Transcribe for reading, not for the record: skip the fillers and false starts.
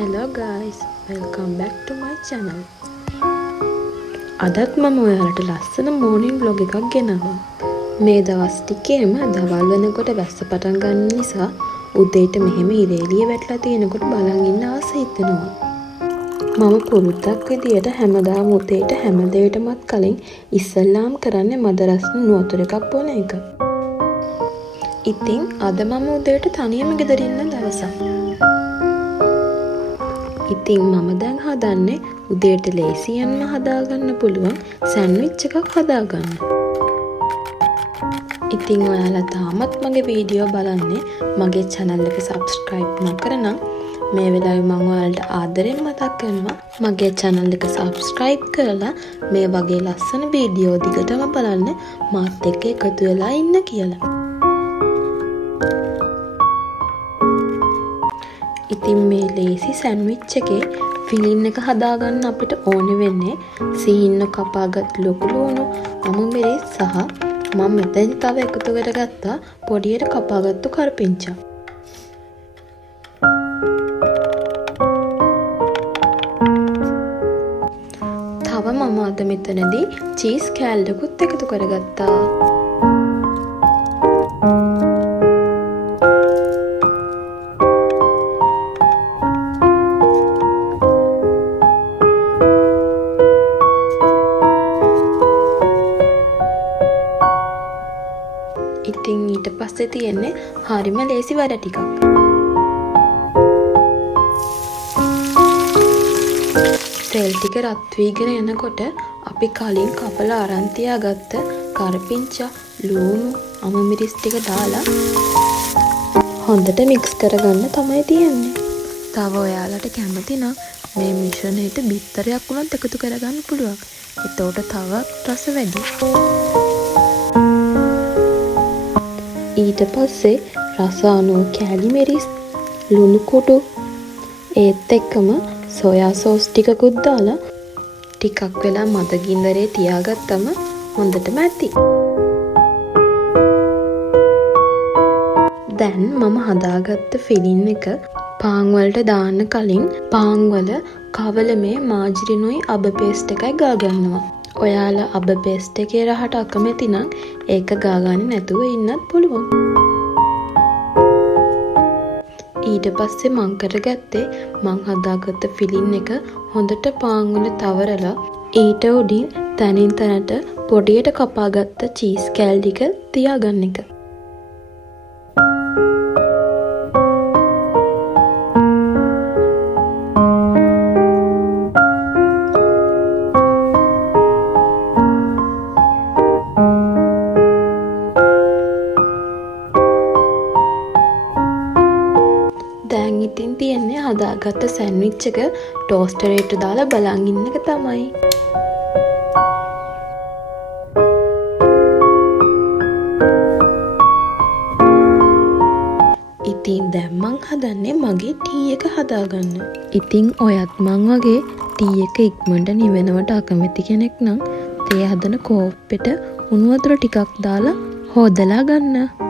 Hello guys, welcome back to my channel. අදත් මම ඔයාලට ලස්සන morning vlog එකක් ගෙනාවා. මේ දවස් ටිකේම දවල් වෙනකොට වැස්ස පටන් ගන්න නිසා උදේට මෙහෙම ඉරේලිය වැටලා තියෙනකොට බලන් ඉන්න ආස හිතෙනවා. මම පුරුද්දක් විදියට හැමදාම උදේට හැම දෙයකටමත් කලින් ඉස්සල්ලාම් කරන්නේ මද රස්න නුවතුර එකක් බොන එක. ඉතින් අද මම උදේට තනියම ගෙදර ඉන්න දවසක්. ඉතින් මම දැන් හදන්නේ උදේට ලේසියෙන්ම හදාගන්න පුළුවන් සෑන්ඩ්විච් එකක් හදාගන්න. ඉතින් ඔයාලා තාමත් මගේ වීඩියෝ බලන්නේ මගේ channel එක subscribe නොකරනම් මේ වෙලාවේ මම ඔයාලට ආදරෙන් මතක් කරනවා මගේ channel එක subscribe කරලා මේ වගේ ලස්සන වීඩියෝ දිගටම බලන්න මාත් එක්ක එකතු වෙලා ඉන්න කියලා. ඉතින් මේ ලේසි සෑන්ඩ්විච් එකේ ෆිලින් එක හදාගන්න අපිට ඕනේ වෙන්නේ සීන්න කපාගත් ලොකු ලුණු, අමු මිරිස් සහ මම මෙතන තව එකතු කරගත්තා පොඩියට කපාගත්තු කරපිංචා. තව මම අද මෙතනදී චීස් කෑල්ලකුත් එකතු කරගත්තා. ඉතින් ඊට පස්සේ තියෙන්නේ හරිම ලේසි වැඩ ටිකක්. තෙල් ටික රත් වීගෙන එනකොට අපි කලින් කපලා අරන් තියාගත්ත කරපිංචා, ලුණු, අමු මිරිස් ටික දාලා හොඳට මික්ස් කරගන්න තමයි තියෙන්නේ. තව ඔයාලට කැමති නම් මේ මිශ්‍රණයට බිත්තරයක් උනත් එකතු කරගන්න පුළුවන්. එතකොට තව රස වැඩි. ඊට පස්සේ රස අනුව කෑලි මිරිස්, ලුණු කුඩු ඒත් එක්කම සෝයා සෝස් ටිකකුත් දාලා ටිකක් වෙලා මද ගින්දරේ තියාගත්තම හොඳටම ඇති. දැන් මම හදාගත්ත ෆිලින් එක පාන් වලට දාන්න කලින් පාන් වල කවලමේ මාජරිනුයි අබ පේස්ට් එකයි ගා ගන්නවා. ඔයාලා අබ පේස්ට් එකේ රහට අකමැති නම් ඒක ගාගන්නේ නැතුව ඉන්නත් පුළුවන්. ඊට පස්සේ මං කරගත්තේ මං හදාගත්ත ෆිලින් එක හොඳට පාන් වල තවරලා ඊට උඩින් තනින් තනට පොඩියට කපාගත්ත චීස් කෑලි ටික තියාගන්න එක. දැන් ඉතින් තියන්නේ හදාගත්ත සෑන්ඩ්විච් එක ටෝස්ටරේට දාලා බලන් ඉන්න එක තමයි. ඉතින් දැන් මං හදන්නේ මගේ ටී එක හදාගන්න. ඉතින් ඔයත් මං වගේ ටී එක ඉක්මනට නිවෙනවට අකමැති කෙනෙක් නම් තේ හදන කෝප්පෙට උණු වතුර ටිකක් දාලා හොදලා ගන්න.